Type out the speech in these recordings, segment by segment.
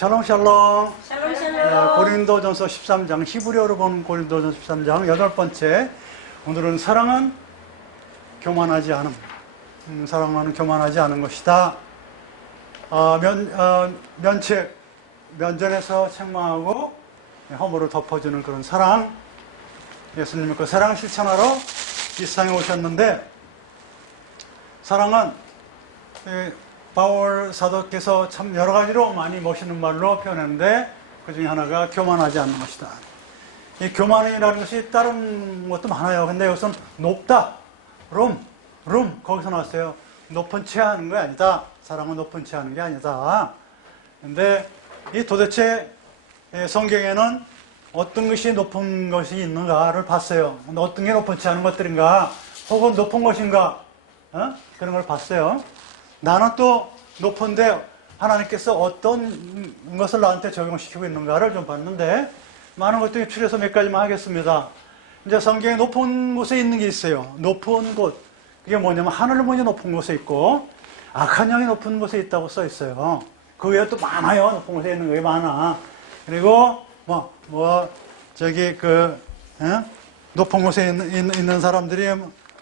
샬롬 샬롬. 샬롬 샬롬. 고린도전서 13장, 히브리어로 보는 고린도전서 13장 8번째. 오늘은 사랑은 교만하지 않음. 사랑은 교만하지 않은 것이다. 면전에서 책망하고 허물을 덮어주는 그런 사랑. 예수님이 그 사랑 실천하러 이 세상에 오셨는데, 사랑은 바울 사도께서 참 여러 가지로 많이 멋있는 말로 표현했는데, 그 중에 하나가 교만하지 않는 것이다. 이 교만이라는 것이 다른 것도 많아요. 근데 여기서는 높다, 거기서 나왔어요. 높은 채 하는 게 아니다. 사랑은 높은 채 하는 게 아니다. 근데 이 도대체 성경에는 어떤 것이 높은 것이 있는가를 봤어요. 어떤 게 높은 채 하는 것들인가, 혹은 높은 것인가, 그런 걸 봤어요. 나는 또 높은데 하나님께서 어떤 것을 나한테 적용시키고 있는가를 좀 봤는데, 많은 것들이 추려서 몇 가지만 하겠습니다. 이제 성경에 높은 곳에 있는 게 있어요. 높은 곳. 그게 뭐냐면 하늘을 보니 높은 곳에 있고, 악한 영이 높은 곳에 있다고 써 있어요. 그 외에 또 많아요. 높은 곳에 있는 게 많아. 그리고 높은 곳에 있는 사람들이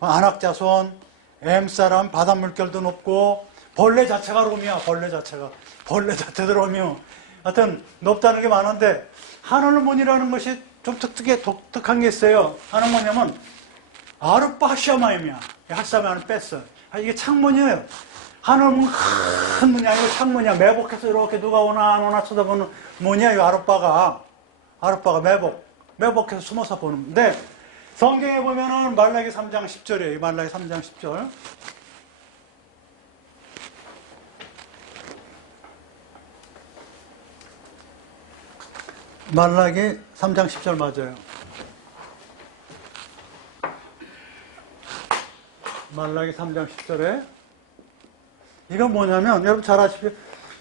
안악자손, 엠사람, 바닷물결도 높고, 벌레 자체가 롬이야. 벌레 자체도 롬이요. 하여튼 높다는 게 많은데, 하늘문이라는 것이 좀 독특한 게 있어요. 하는 뭐냐면 아르바샤마임이야. 핫사마는 뺐어. 이게 창문이에요. 하늘문 큰 문이 아니고 창문이야. 매복해서 이렇게 누가 오나 안 오나 쳐다보는 문이야. 이 아르바가 매복해서 숨어서 보는데, 성경에 보면은 말라기 3장 10절이에요. 말라기 3장 10절. 말라기 3장 10절 맞아요. 말라기 3장 10절에 이건 뭐냐면, 여러분 잘 아시죠?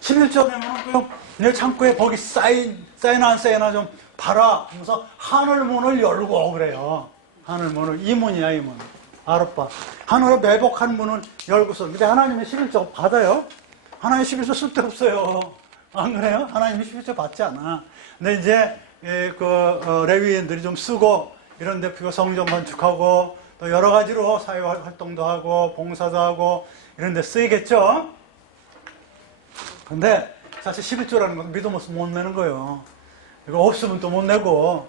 11절에는 내 창고에 거기 쌓이나 안 쌓이나 좀 봐라 하면서 하늘문을 열고 그래요. 하늘문을, 이 문이야, 이 문. 아르바. 하늘에 매복한 문을 열고서. 근데 하나님의 11절 받아요? 하나님 11절 쓸데없어요. 안 그래요? 하나님이 11절 받지 않아. 근데 이제 레위인들이 좀 쓰고, 이런 데 성경 건축하고 또 여러 가지로 사회 활동도 하고 봉사도 하고 이런 데 쓰이겠죠. 근데 사실 11조라는 건 믿음 없으면 못 내는 거예요. 이거 없으면 또 못 내고,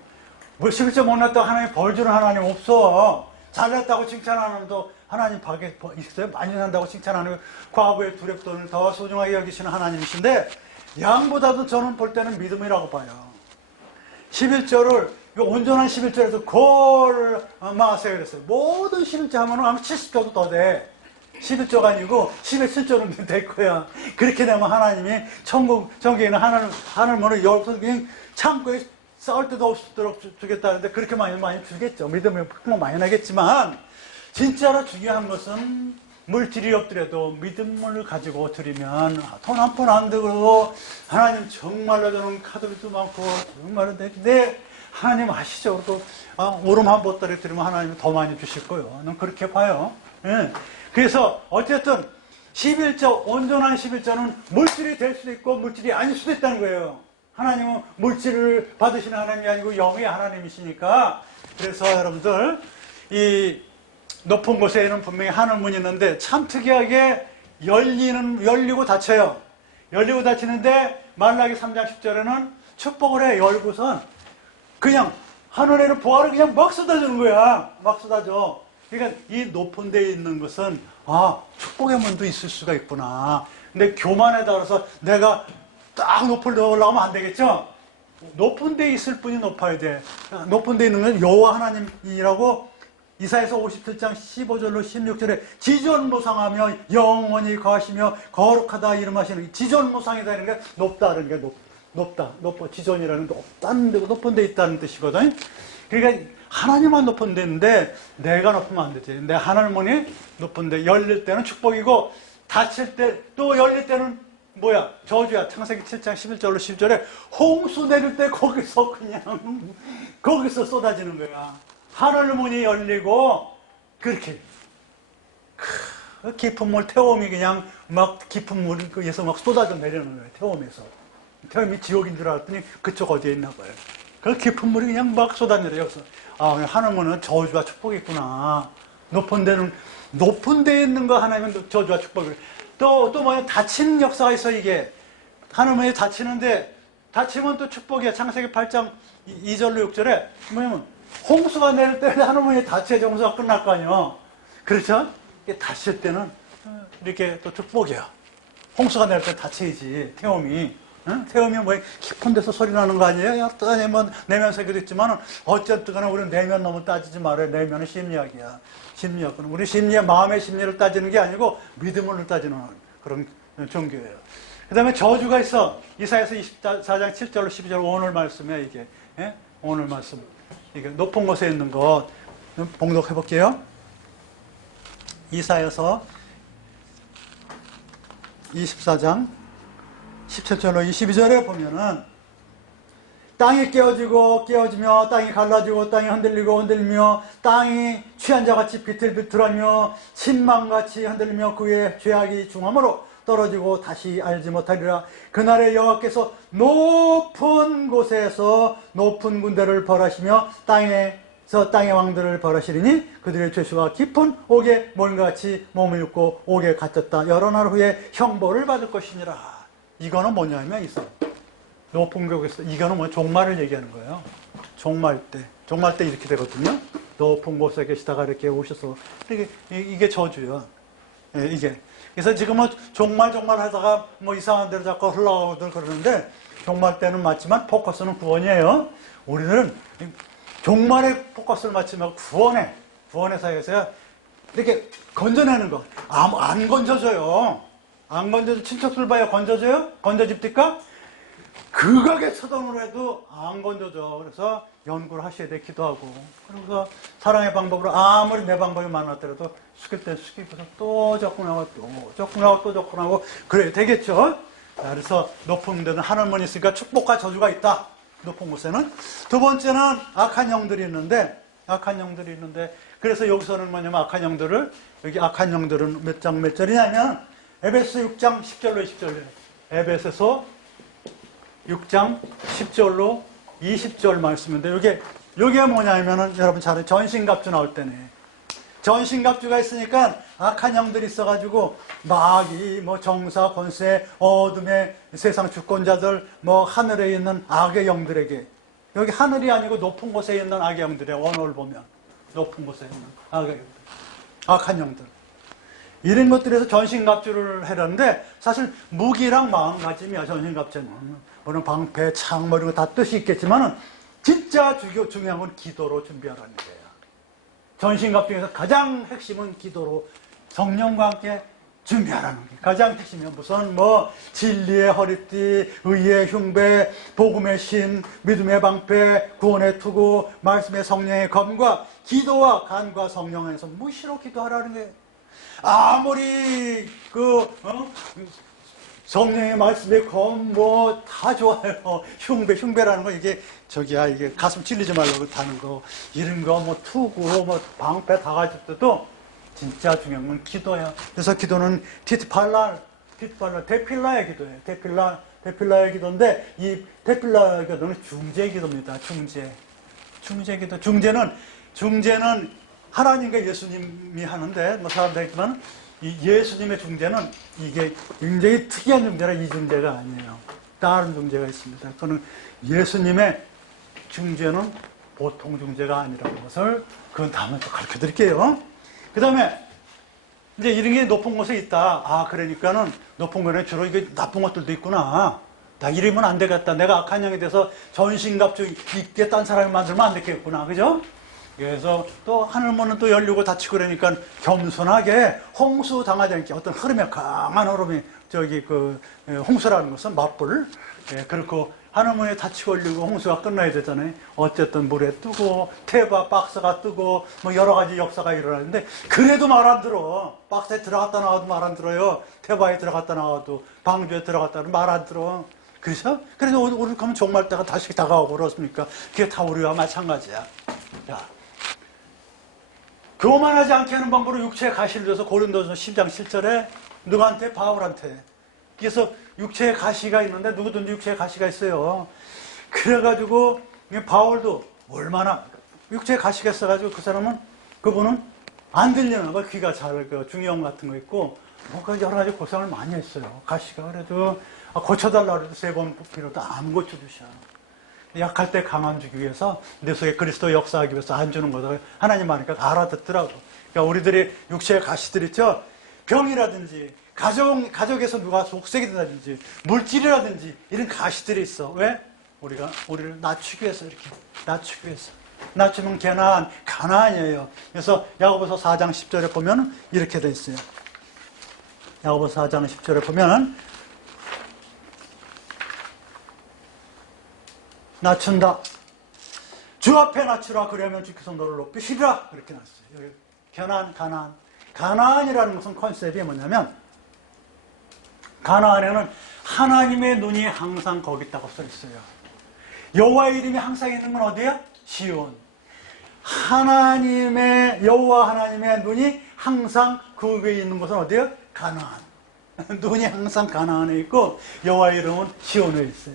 뭐 11조 못 냈다고 하나님 벌 주는 하나님 없어. 잘냈다고 칭찬하는 도 하나님 밖에 있어요. 많이 산다고 칭찬하는 과부의 두렵돈을 더 소중하게 여기시는 하나님이신데, 양보다도 저는 볼 때는 믿음이라고 봐요. 11조를, 온전한 11조에서 걸 마세요 그랬어요. 모든 11조 하면은 아마 70조도 더 돼. 11조가 아니고 11조는 될 거야. 그렇게 되면 하나님이 천국에 있는 하늘문을 열고 그냥 창고에 싸울 데도 없도록 주겠다는데, 그렇게 많이 주겠죠. 믿음이 많이 나겠지만, 진짜로 중요한 것은 물질이 없더라도 믿음을 가지고 드리면 돈 한 푼 안 들고, 하나님 정말로 저는 카드비도 많고 정말로 내 하나님 아시죠? 또 오름 한 보따리 드리면 하나님이 더 많이 주실 거예요. 저는 그렇게 봐요. 예. 그래서 어쨌든 11조, 온전한 11조는 물질이 될 수도 있고 물질이 아닐 수도 있다는 거예요. 하나님은 물질을 받으시는 하나님이 아니고 영의 하나님이시니까. 그래서 여러분들, 이 높은 곳에는 분명히 하늘문이 있는데, 참 특이하게 열리고 닫혀요. 열리고 닫히는데, 말라기 3장 10절에는 축복을 해. 열고선 그냥 하늘에는 보화를 그냥 막 쏟아주는 거야. 막 쏟아줘. 그러니까 이 높은 데에 있는 것은, 축복의 문도 있을 수가 있구나. 근데 교만에 따라서 내가 딱 높은 데 올라가면 안 되겠죠? 높은 데에 있을 분이 높아야 돼. 높은 데에 있는 건 여호와 하나님이라고 이사야서 57장 15절로 16절에 지존무상하며 영원히 거하시며 거룩하다 이름하시는, 지존무상이다 이런 게 높다, 이런 게 높다, 지존이라는 게 높다는 데고 높은 데 있다는 뜻이거든. 그러니까 하나님만 높은 데인데 내가 높으면 안 되지. 내 하늘문이 높은 데 열릴 때는 축복이고, 닫힐 때, 또 열릴 때는 뭐야? 저주야. 창세기 7장 11절로 10절에 홍수 내릴 때 거기서 쏟아지는 거야. 하늘문이 열리고, 그렇게 깊은 물 태움이 그냥 막 깊은 물에서 막 쏟아져 내리는 거예요. 태움에서. 태음이 지옥인 줄 알았더니 그쪽 어디에 있나 봐요. 그 깊은 물이 그냥 막 쏟아내려요. 여기서 하나님은 저주와 축복이 있구나. 높은 데에 있는 거 하나님은 저주와 축복이. 또 뭐냐, 다치는 역사가 있어. 이게 하나님이 다치는데, 다치면 또 축복이야. 창세기 8장 2절로 6절에 뭐냐면 홍수가 내릴 때 하나님이 다치의 정수가 끝날 거 아니에요. 그렇죠? 다칠 때는 이렇게 또 축복이야. 홍수가 내릴 때 다치지. 태음이. 응? 태음이 뭐 깊은 데서 소리 나는 거 아니에요? 아니면 내면 세계도 있지만 어쨌든 간에 우리는 내면 너무 따지지 말아요. 내면은 심리학이야. 심리학은 우리 마음의 심리를 따지는 게 아니고 믿음을 따지는 그런 종교예요. 그 다음에 저주가 있어. 이사야서 24장 7절로 12절 오늘 말씀에 이게, 예? 오늘 말씀. 이게 높은 곳에 있는 것 봉독해 볼게요. 이사야서 24장 17절로 22절에 보면은 땅이 깨어지며 땅이 갈라지고 땅이 흔들리며 땅이 취한 자같이 비틀비틀하며 침망같이 흔들리며 그의 죄악이 중함으로 떨어지고 다시 알지 못하리라. 그날에 여호와께서 높은 곳에서 높은 군대를 벌하시며 땅의 왕들을 벌하시리니 그들의 죄수가 깊은 옥에 몰같이 몸을 입고 옥에 갇혔다. 여러 날 후에 형벌을 받을 것이니라. 이거는 뭐냐면 있어. 높은 곳에서 이거는 뭐 종말을 얘기하는 거예요. 종말 때 이렇게 되거든요. 높은 곳에 계시다가 이렇게 오셔서 이게 저주야. 예, 이게. 그래서 지금은 종말 하다가 뭐 이상한 데로 자꾸 흘러가고들 그러는데 종말 때는 맞지만 포커스는 구원이에요. 우리는 종말에 포커스를 맞추면 구원의 사이에서 이렇게 건져내는 거. 안 건져줘요. 안 건져도 친척들 봐요. 건져줘요? 건져집니까? 극악의 처동으로 해도 안 건져줘. 그래서 연구를 하셔야 돼. 기도하고. 그래서 사랑의 방법으로 아무리 내 방법이 많았더라도 숙일 때 숙이고서 또 접근하고 또 접근하고 또 접근하고 그래야 되겠죠. 자, 그래서 높은 데는 하늘문이 있으니까 축복과 저주가 있다. 높은 곳에는. 두 번째는 악한 영들이 있는데 그래서 여기서는 뭐냐면 악한 영들을 여기 악한 영들은 몇 장 몇 절이냐면 에베소 6장 10절로 20절이에요. 에베소서 6장 10절로 20절 말씀인데 요게 뭐냐면은 여러분 잘 아요. 전신갑주 나올 때네. 전신갑주가 있으니까 악한 영들이 있어가지고 마귀, 뭐 정사, 권세, 어둠의 세상 주권자들, 뭐 하늘에 있는 악의 영들에게 여기 하늘이 아니고 높은 곳에 있는 악의 영들의 원어를 보면 높은 곳에 있는 악의 영들, 악한 영들 이런 것들에서 전신갑주를 하려는데 사실 무기랑 마음가짐이야. 전신갑주는 물론 방패, 창, 뭐 이런 거 다 뜻이 있겠지만은 진짜 중요한 건 기도로 준비하라는 거예요. 전신갑주에서 가장 핵심은 기도로 성령과 함께 준비하라는 게 가장 핵심이야. 무슨 뭐 진리의 허리띠, 의의 흉배, 복음의 신, 믿음의 방패, 구원의 투구, 말씀의 성령의 검과 기도와 간과 성령에서 무시로 기도하라는 거예요. 아무리 성령의 말씀의 검 뭐 다 좋아요. 흉배라는 거 이게 가슴 찔리지 말라고 다는 거 이런 거 뭐 투구 뭐 방패 다 가질 때도 진짜 중요한 건 기도야. 그래서 기도는 데필라의 기도예요. 데필라의 기도인데 이 데필라의 기도는 중재 기도입니다. 중재 기도. 중재는 하나님과 예수님이 하는데 뭐 사람들이 있지만 이 예수님의 중재는 이게 굉장히 특이한 중재라 이 중재가 아니에요. 다른 중재가 있습니다. 그거는 예수님의 중재는 보통 중재가 아니라는 것을 그건 다음에 또 가르쳐 드릴게요. 그 다음에 이제 이런 게 높은 곳에 있다. 그러니까는 높은 곳에 주로 이게 나쁜 것들도 있구나. 나 이러면 안 되겠다. 내가 악한 영이 돼서 전신갑주 있게 딴 사람이 만들면 안 되겠구나. 그죠? 그래서 또 하늘문은 또 열리고 닫히고 그러니까 겸손하게 홍수 당하지 않게 어떤 흐름에 강한 흐름이 홍수라는 것은 맞불. 그렇고 하늘문이 닫히고 열리고 홍수가 끝나야 되잖아요. 어쨌든 물에 뜨고 태바 박스가 뜨고 뭐 여러 가지 역사가 일어나는데 그래도 말 안 들어. 박스에 들어갔다 나와도 말 안 들어요. 태바에 들어갔다 나와도 방주에 들어갔다 나와도 말 안 들어. 그렇죠? 그래서 우리 가면 종말 때가 다시 다가오고 그렇습니까? 그게 다 우리와 마찬가지야. 자, 교만하지 않게 하는 방법으로 육체의 가시를 줘서 고린도서 10장 7절에 누구한테? 바울한테. 그래서 육체에 가시가 있는데 누구든지 육체에 가시가 있어요. 그래가지고 바울도 얼마나 육체에 가시가 있어가지고 그분은 안 들리는 거, 귀가 잘 중이염 같은 거 있고 뭐가 여러 가지 고생을 많이 했어요. 가시가 그래도 고쳐달라고 해도 3번 필요도 안 고쳐주셔. 약할 때 강함 주기 위해서 내 속에 그리스도 역사하기 위해서 안 주는 거다. 하나님 말하니까 알아듣더라고. 그러니까 우리들이 육체의 가시들 있죠. 병이라든지 가족에서 누가 속색이 된다든지 물질이라든지 이런 가시들이 있어. 왜? 우리를 낮추기 위해서 이렇게 낮추기 위해서. 낮추면 가나안이에요. 그래서 야고보서 4장 10절에 보면 이렇게 돼 있어요. 야고보서 4장 10절에 보면 낮춘다. 주 앞에 낮추라. 그러면 주께서 너를 높이시리라. 그렇게 났어요. 여기 가나안이라는 것은 컨셉이 뭐냐면 가나안에는 하나님의 눈이 항상 거기 있다고 써 있어요. 여호와의 이름이 항상 있는 건 어디야? 시온. 여호와 하나님의 눈이 항상 그 위에 있는 곳은 어디야? 가나안. 눈이 항상 가나안에 있고 여호와의 이름은 시온에 있어요.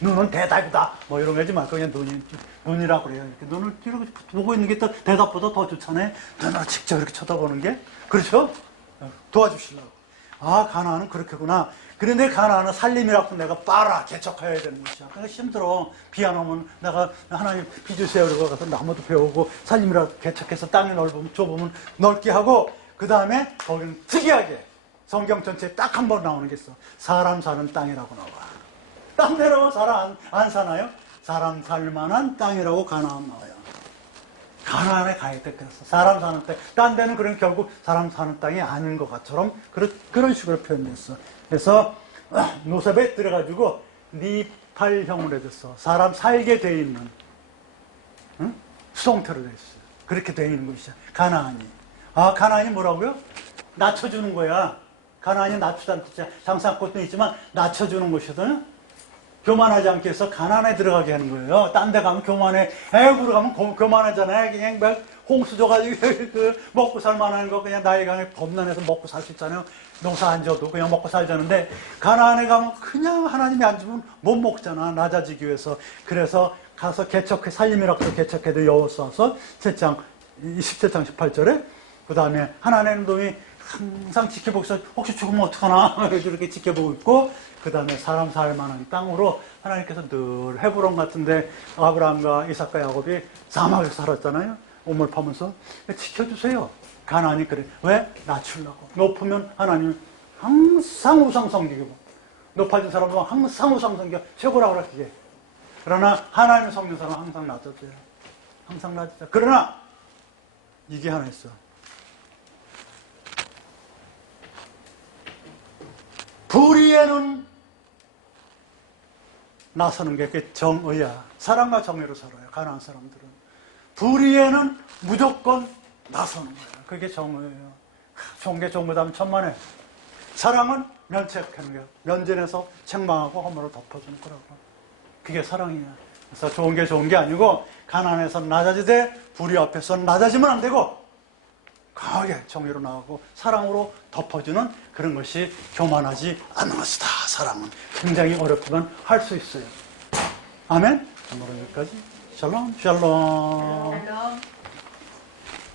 눈은 대답이다. 뭐 이런 거 하지 말고 그냥 눈이라고 그래요. 이렇게 눈을 이렇게 보고 있는 게 또 대답보다 더 좋잖아요. 눈을 직접 이렇게 쳐다보는 게. 그렇죠? 도와주시려고. 가나안은 그렇게구나. 그런데 가나안은 살림이라고 내가 빨아 개척해야 되는 것이야. 그러니까 힘들어. 비 안 오면 내가 하나님 비 주세요. 그러고 가서 나무도 배우고 살림이라고 개척해서 땅이 좁으면 넓게 하고 그 다음에 거기는 특이하게 성경 전체에 딱 한 번 나오는 게 있어. 사람 사는 땅이라고 나와. 딴 데라고 사람 안 사나요? 사람 살만한 땅이라고 가나안 나와요. 가나안에 가야 돼. 그래서 사람 사는 땅. 딴 데는 그럼 결국 사람 사는 땅이 아닌 것 같처럼 그런 식으로 표현됐어. 그래서 노셉에 들어가지고 니팔형으로 해줬어. 사람 살게 돼 있는 수동태로 돼 있어요. 그렇게 돼 있는 것이야. 가나안이. 가나안이 뭐라고요? 낮춰주는 거야. 가나안이 낮추다는 뜻이야. 장사꽃도 있지만 낮춰주는 것이거든요. 교만하지 않게 해서 가난에 들어가게 하는 거예요. 딴 데 가면 교만해. 애국으로 가면 교만하잖아요. 그냥 막 홍수 줘가지고 먹고 살만한 거 그냥 나이 강에 겁난해서 먹고 살 수 있잖아요. 농사 안 져도 그냥 먹고 살자는데 가나안에 가면 그냥 하나님이 안 주면 못 먹잖아. 낮아지기 위해서. 그래서 가서 살림이라고 개척해도 여호수아서 17장 18절에 그 다음에 하나님의 놈이 항상 지켜보고 있어. 혹시 죽으면 어떡하나 이렇게 지켜보고 있고 그 다음에 사람 살만한 땅으로 하나님께서 늘 헤브론 같은데 아브라함과 이삭과 야곱이 사막에서 살았잖아요. 우물 파면서 지켜주세요. 가나안이 그래. 왜? 낮추려고. 높으면 하나님 항상 우상 섬기고 높아진 사람도 항상 우상 섬겨 최고라고 그러지. 그러나 하나님을 섬기는 사람은 항상 낮아져요. 항상 낮아져. 그러나 이게 하나 있어. 불의에는 나서는 게 그게 정의야. 사랑과 정의로 살아요. 가난한 사람들은. 불의에는 무조건 나서는 거예요. 그게 정의예요. 좋은 게 좋은 거다면 천만에. 사랑은 면책하는 거예요. 면전에서 책망하고 허물을 덮어주는 거라고. 그게 사랑이야. 그래서 좋은 게 아니고 가난해서는 낮아지되 불의 앞에서는 낮아지면 안 되고 강하게 정의로 나가고 사랑으로 덮어주는 그런 것이 교만하지 않는 것이다. 사랑은 굉장히 어렵지만 할 수 있어요. 아멘. 오늘은 여기까지. 샬롬 샬롬.